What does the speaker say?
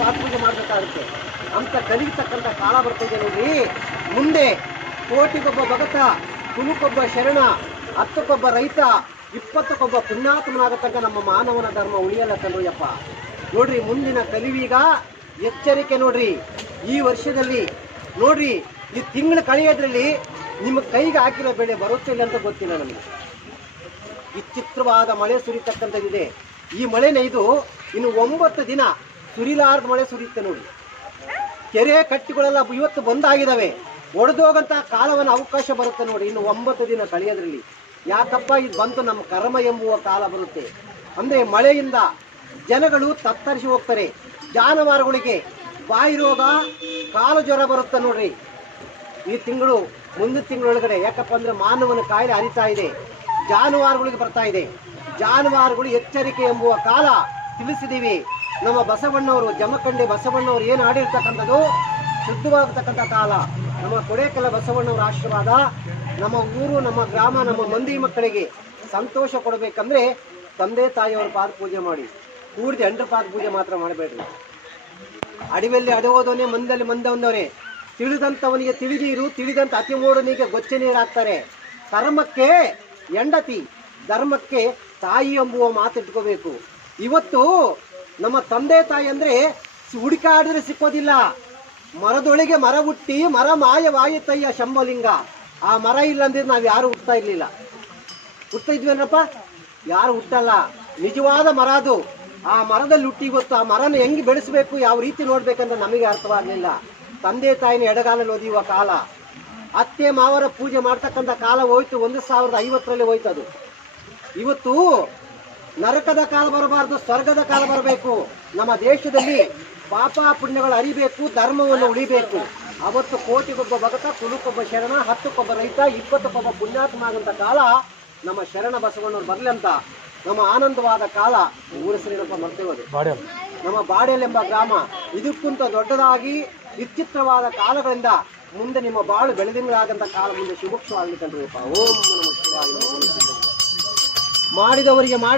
ಪಾತ್ಪೂಜೆ ಮಾಡಬೇಕಾಗುತ್ತೆ ಅಂತ ಕಲಿತಕ್ಕಂಥ ಕಾಲ ಬರ್ತಿದೆ ನೋಡ್ರಿ. ಮುಂದೆ ಕೋಟಿಗೊಬ್ಬ ಭಗತ, ಕುಲಕ್ಕೊಬ್ಬ ಶರಣ, 10ಕ್ಕೊಬ್ಬ ರೈತ, 20ಕ್ಕೊಬ್ಬ ಪುಣ್ಯಾತ್ಮನಾಗತಕ್ಕ ನಮ್ಮ ಮಾನವನ ಧರ್ಮ ಉಳಿಯಲ್ಲ ಕಣ್ರಿಯಪ್ಪ. ನೋಡ್ರಿ ಮುಂದಿನ ಕಲಿವೀಗ ಎಚ್ಚರಿಕೆ ನೋಡ್ರಿ. ಈ ವರ್ಷದಲ್ಲಿ ನೋಡ್ರಿ ಈ ತಿಂಗಳು ಕಳೆಯೋದ್ರಲ್ಲಿ ನಿಮ್ಮ ಕೈಗೆ ಹಾಕಿರೋ ಬೆಳೆ ಬರುತ್ತಿಲ್ಲ ಅಂತ ಗೊತ್ತಿಲ್ಲ ನಮಗೆ. ವಿಚಿತ್ರವಾದ ಮಳೆ ಸುರಿತಕ್ಕಂಥದ್ದಿದೆ. ಈ ಮಳೆನ ಇದು ಇನ್ನು 9 ದಿನ ಸುರಿಲಾರ್ದ ಮಳೆ ಸುರಿಯುತ್ತೆ ನೋಡಿ. ಕೆರೆ ಕಟ್ಟಿಗಳೆಲ್ಲ ಇವತ್ತು ಬಂದಾಗಿದ್ದಾವೆ, ಒಡೆದೋಗಂತ ಕಾಲವನ್ನು ಅವಕಾಶ ಬರುತ್ತೆ ನೋಡಿ ಇನ್ನು 9 ದಿನ ಕಳೆಯೋದ್ರಲ್ಲಿ. ಯಾಕಪ್ಪ ಇದು ಬಂತು, ನಮ್ಮ ಕರ್ಮ ಎಂಬುವ ಕಾಲ ಬರುತ್ತೆ. ಅಂದರೆ ಮಳೆಯಿಂದ ಜನಗಳು ತತ್ತರಿಸಿ ಹೋಗ್ತಾರೆ. ಜಾನುವಾರುಗಳಿಗೆ ಬಾಯಿ ರೋಗ, ಕಾಲು ಜ್ವರ ಬರುತ್ತೆ ನೋಡ್ರಿ ಈ ತಿಂಗಳು, ಮುಂದಿನ ತಿಂಗಳೊಳಗಡೆ. ಯಾಕಪ್ಪ ಅಂದ್ರೆ ಮಾನವನ ಕಾಯಿಲೆ ಹರಿತಾ ಇದೆ, ಜಾನುವಾರುಗಳಿಗೆ ಬರ್ತಾ ಇದೆ. ಜಾನುವಾರುಗಳು ಎಚ್ಚರಿಕೆ ಎಂಬುವ ಕಾಲ ತಿಳಿಸಿದೀವಿ. ನಮ್ಮ ಬಸವಣ್ಣವರು, ಜಮಖಂಡಿ ಬಸವಣ್ಣವರು ಏನು ಆಡಿರ್ತಕ್ಕಂಥದ್ದು ಶುದ್ಧವಾಗತಕ್ಕಂಥ ಕಾಲ. ನಮ್ಮ ಕೊಡೇಕಲ ಬಸವಣ್ಣವರ ಆಶೀರ್ವಾದ ನಮ್ಮ ಊರು, ನಮ್ಮ ಗ್ರಾಮ, ನಮ್ಮ ಮಂದಿ ಮಕ್ಕಳಿಗೆ ಸಂತೋಷ ಕೊಡಬೇಕಂದ್ರೆ ತಂದೆ ತಾಯಿಯವರು ಪಾದ ಪೂಜೆ ಮಾಡಿ, ಕೂಡಿದ 8 ಪಾದ ಪೂಜೆ ಮಾತ್ರ ಮಾಡಬೇಡ್ರಿ. ಅಡವಿಯಲ್ಲಿ ಅಡೋದವನೇ, ಮಂದಲ್ಲಿ ಮಂದವನವನೇ, ತಿಳಿದಂಥವನಿಗೆ ತಿಳಿದೀರು, ತಿಳಿದಂಥ ಅತಿ ಮೂಢನಿಗೆ ಗೊಚ್ಚೆ ನೀರು ಹಾಕ್ತಾರೆ. ಕರ್ಮಕ್ಕೆ ಹೆಂಡತಿ, ಧರ್ಮಕ್ಕೆ ತಾಯಿ ಎಂಬುವ ಮಾತಿಟ್ಕೋಬೇಕು. ಇವತ್ತು ನಮ್ಮ ತಂದೆ ತಾಯಿ ಅಂದ್ರೆ ಹುಡುಕಾಡಿದ್ರೆ ಸಿಕ್ಕೋದಿಲ್ಲ. ಮರದೊಳಗೆ ಮರ ಹುಟ್ಟಿ ಮರ ಮಾಯವಾಯಿತಯ್ಯ ಶಂಭಲಿಂಗ. ಆ ಮರ ಇಲ್ಲಂದ್ರೆ ನಾವು ಯಾರು ಹುಟ್ತಾ ಇರ್ಲಿಲ್ಲ. ಹುಟ್ತಾ ಇದ್ವೇನಪ್ಪ? ಯಾರು ಹುಟ್ಟಲ್ಲ. ನಿಜವಾದ ಮರ ಅದು. ಆ ಮರದಲ್ಲಿ ಹುಟ್ಟಿ ಗೊತ್ತು. ಆ ಮರನ ಹೆಂಗೆ ಬೆಳೆಸಬೇಕು, ಯಾವ ರೀತಿ ನೋಡ್ಬೇಕಂತ ನಮಗೆ ಅರ್ಥವಾಗಲಿಲ್ಲ. ತಂದೆ ತಾಯಿನ ಎಡಗಾಲಲ್ಲಿ ಓದಿಯುವ ಕಾಲ, ಅತ್ತೆ ಮಾವರ ಪೂಜೆ ಮಾಡ್ತಕ್ಕಂಥ ಕಾಲ ಹೋಯ್ತು. 1050ರಲ್ಲಿ ಹೋಯ್ತು ಅದು. ಇವತ್ತು ನರಕದ ಕಾಲ ಬರಬಾರ್ದು, ಸ್ವರ್ಗದ ಕಾಲ ಬರಬೇಕು. ನಮ್ಮ ದೇಶದಲ್ಲಿ ಪಾಪ ಪುಣ್ಯಗಳು ಅರಿಬೇಕು, ಧರ್ಮವನ್ನು ಉಳಿಬೇಕು. ಅವತ್ತು ಕೋಟಿಗೊಬ್ಬ ಭಗತ, ಕುಲಕ್ಕೊಬ್ಬ ಶರಣ, 10ಕ್ಕೊಬ್ಬ ರೈತ, 20ಕ್ಕೊಬ್ಬ ಪುಣ್ಯಾತ್ಮ ಆಗಂತ ಕಾಲ ನಮ್ಮ ಶರಣ ಬಸವಣ್ಣವ್ರು ಬರಲಿ ಅಂತ ನಮ್ಮ ಆನಂದವಾದ ಕಾಲ. ಊರ ಶ್ರೀರಪ್ಪ ಮರ್ತೇವದು ನಮ್ಮ ಬಾಡೇಲ್ ಎಂಬ ಗ್ರಾಮ. ಇದಕ್ಕಿಂತ ದೊಡ್ಡದಾಗಿ ವಿಚಿತ್ರವಾದ ಕಾಲಗಳಿಂದ ಮುಂದೆ ನಿಮ್ಮ ಬಾಳು ಬೆಳೆದಿಂಗಳಾಗಂತ ಕಾಲ ಮುಂದೆ ಶುಭಕ್ಷವಾಗಲಿ ಕಂಡ್ರಿಯಪ್ಪ. ಓಂ ನಮಃ ಶಿವಾಯ. ಮಾಡಿದವರಿಗೆ ಮಾಡಿ